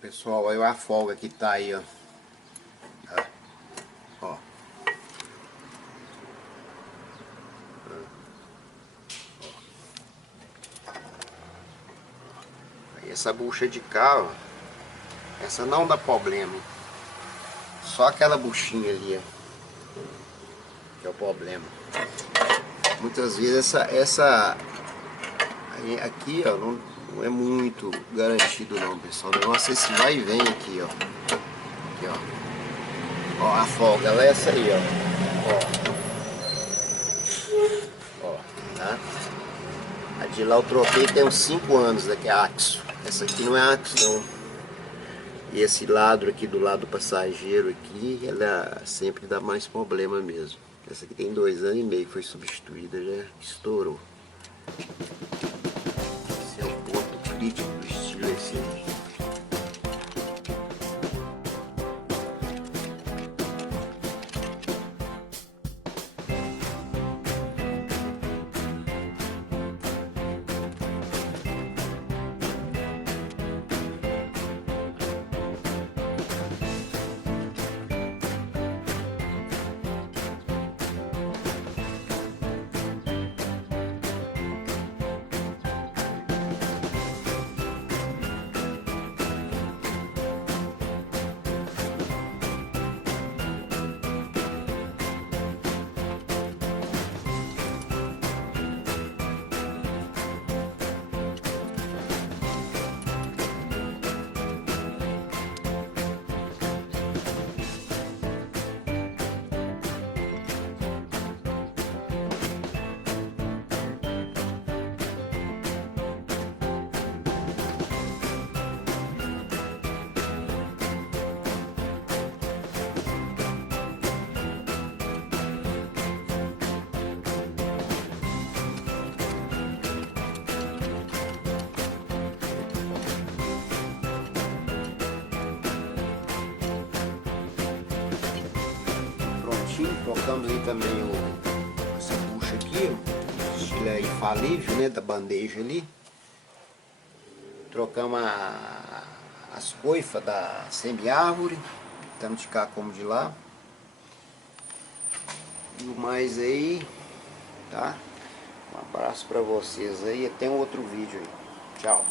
Pessoal, olha a folga que tá aí, ó. Ó. Aí essa bucha de cá, ó, essa não dá problema. Só aquela buchinha ali, ó, que é o problema. Muitas vezes essa aqui, ó, não é muito garantido não, pessoal. O negócio é esse vai e vem aqui, ó. Aqui, ó. Ó, a folga, ela é essa aí, ó. Ó, tá? A de lá eu troquei tem uns 5 anos, daqui é Axo. Essa aqui não é Axo não. E esse lado aqui do lado do passageiro aqui, ela sempre dá mais problema mesmo. Essa aqui tem 2 anos e meio que foi substituída, já estourou. Esse é o ponto crítico do estilo esse aí. Trocamos aí também essa bucha aqui, estilo é infalível, né, da bandeja ali. Trocamos as coifas da semi-árvore, tanto de cá como de lá. E o mais aí, tá? Um abraço pra vocês aí, até um outro vídeo aí. Tchau.